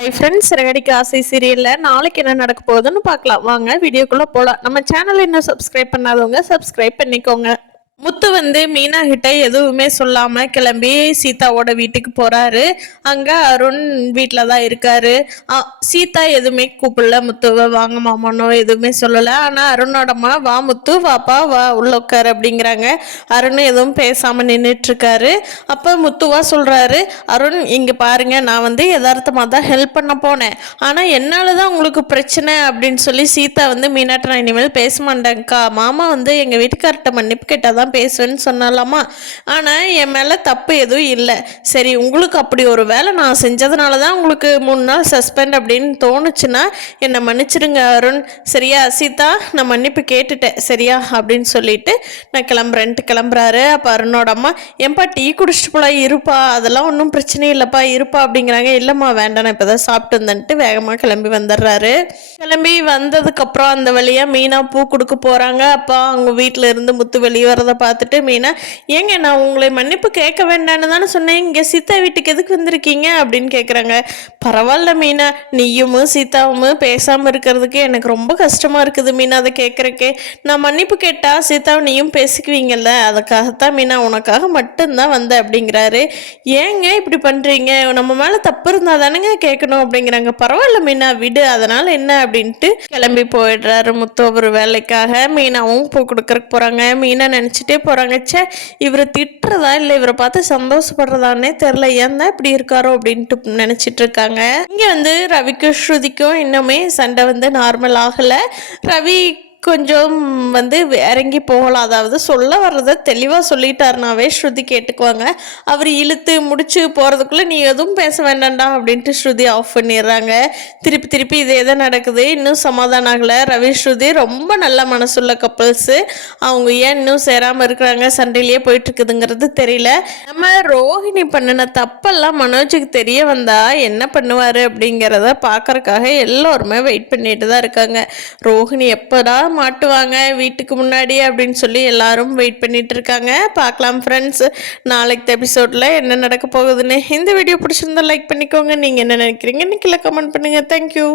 Hi friends, Siragadikka ஆசை சீரியலில் நாளைக்கு என்ன நடக்க போகுதுன்னு பார்க்கலாம். வாங்க வீடியோக்குள்ளே போகலாம். நம்ம சேனல் இன்னும் சப்ஸ்கிரைப் பண்ணாதவங்க சப்ஸ்கிரைப் பண்ணிக்கோங்க. முத்து வந்து மீனா கிட்ட எதுவுமே சொல்லாம கிளம்பி சீதாவோட வீட்டுக்கு போறாரு. அங்க அருண் வீட்டில தான் இருக்காரு. சீதா எதுவுமே கூப்பிடல முத்துவை, வாங்க மாமானோ எதுவுமே சொல்லல. ஆனா அருணோட அம்மா, வா முத்து வாப்பா வா உள்ள உட்காரு அப்படிங்கிறாங்க. அருண் எதுவும் பேசாம நின்றுட்டு இருக்காரு. அப்ப முத்துவா சொல்றாரு, அருண் இங்க பாருங்க, நான் வந்து யதார்த்தமா தான் ஹெல்ப் பண்ண போனேன். ஆனா என்னாலதான் உங்களுக்கு பிரச்சனை அப்படின்னு சொல்லி சீதா வந்து மீனாட்ட, நான் இனிமேல் பேச மாட்டேங்க்கா, மாமா வந்து எங்க வீட்டுக்கார்ட்ட மன்னிப்பு கேட்டாதான் பேசுவேன்னு சொன்னாலாமா. ஆனால் என் மேலே தப்பு எதுவும் இல்லை. சரி, உங்களுக்கு அப்படி ஒரு வேலை நான் செஞ்சதுனால தான் உங்களுக்கு 3 நாள் சஸ்பெண்ட் அப்படின்னு தோணுச்சுன்னா என்னை மன்னிச்சிடுங்க அருண், சரியா? சீதா, நான் மன்னிப்பு கேட்டுட்டேன், சரியா அப்படின்னு சொல்லிட்டு நான் கிளம்புறேன்ட்டு கிளம்புறாரு. அப்போ அருணோட அம்மா, ஏன்பா டீ குடிச்சிட்டு போல, இருப்பா, அதெல்லாம் ஒன்றும் பிரச்சனை இல்லைப்பா, இருப்பா அப்படிங்கிறாங்க. இல்லைம்மா வேண்டாம், நான் இப்போ தான் சாப்பிட்டு வந்துட்டு வேகமாக கிளம்பி வந்துடுறாரு. கிளம்பி வந்ததுக்கப்புறம் அந்த வழியாக மீனா பூ கொடுக்க போகிறாங்க. அப்போ அவங்க வீட்டில் இருந்து முத்து வெளியே வரதை பார்த்துட்டு மீனா, ஏங்க நான் உங்களை மன்னிப்பு கேட்க வேண்டான்னு தானே சொன்னேன், இங்கே சீதா வீட்டுக்கு எதுக்கு வந்திருக்கீங்க அப்படின்னு கேட்குறாங்க. பரவாயில்ல மீனா, நீயும் சீதாவும் பேசாமல் இருக்கிறதுக்கு எனக்கு ரொம்ப கஷ்டமாக இருக்குது மீனா, அதை கேட்குறக்கே. நான் மன்னிப்பு கேட்டால் சீதாவை நீயும் பேசிக்குவீங்கல்ல, அதுக்காகத்தான் மீனா, உனக்காக மட்டும்தான் வந்தேன் அப்படிங்கிறாரு. ஏங்க இப்படி பண்ணுறீங்க, நம்ம மேலே தப்பு இருந்தால் தானேங்க கேட்கணும் அப்படிங்கிறாங்க. பரவாயில்ல மீனா விடு, அதனால் என்ன அப்படின்ட்டு கிளம்பி போயிடுறாரு முத்து ஒரு வேலைக்காக. மீனாவும் பூ கொடுக்கறக்கு போகிறாங்க. மீனா நினச்சிட்டே போகிறாங்க, சே இவரை திட்டுறதா இல்லை இவரை பார்த்து சந்தோஷப்படுறதானே தெரில, ஏன் தான் இப்படி இருக்காரோ அப்படின்ட்டு நினச்சிட்டு இருக்காங்க. இங்கே வந்து ரவிக்கும் ஸ்ருதிக்கும் இன்னுமே சண்டை வந்து நார்மல் ஆகலை. ரவி கொஞ்சம் வந்து இறங்கி போகலாம், அதாவது சொல்ல வர்றதை தெளிவாக சொல்லிட்டாருனாவே ஸ்ருதி கேட்டுக்குவாங்க. அவர் இழுத்து முடிச்சு போகிறதுக்குள்ளே நீ எதுவும் பேச வேண்டாம்டா அப்படின்ட்டு ஸ்ருதி ஆஃப் பண்ணிடுறாங்க. திருப்பி திருப்பி இதே தான் நடக்குது. இன்னும் சமாதானம் ஆகலை. ரவி ஸ்ருதி ரொம்ப நல்ல மனசுள்ள கப்பல்ஸு. அவங்க ஏன் இன்னும் சேராமல் இருக்கிறாங்க, சண்டையிலேயே போயிட்டுருக்குதுங்கிறது தெரியல. நம்ம ரோஹிணி பண்ணின தப்பெல்லாம் மனோஜுக்கு தெரிய வந்தால் என்ன பண்ணுவார் அப்படிங்கிறத பார்க்குறக்காக எல்லோருமே வெயிட் பண்ணிட்டு தான் இருக்காங்க. ரோஹிணி எப்போடா மாட்டுவாங்க வீட்டுக்கு முன்னாடி அப்படின்னு சொல்லி எல்லாரும் வெயிட் பண்ணிட்டு இருக்காங்க. பார்க்கலாம் ஃப்ரெண்ட்ஸ், நாளைக்கு எபிசோட்ல என்ன நடக்க போகுதுன்னு. இந்த வீடியோ பிடிச்சிருந்தா லைக் பண்ணிக்கோங்க. நீங்கள் என்ன நினைக்கிறீங்க கமெண்ட் பண்ணுங்க. தேங்க்யூ.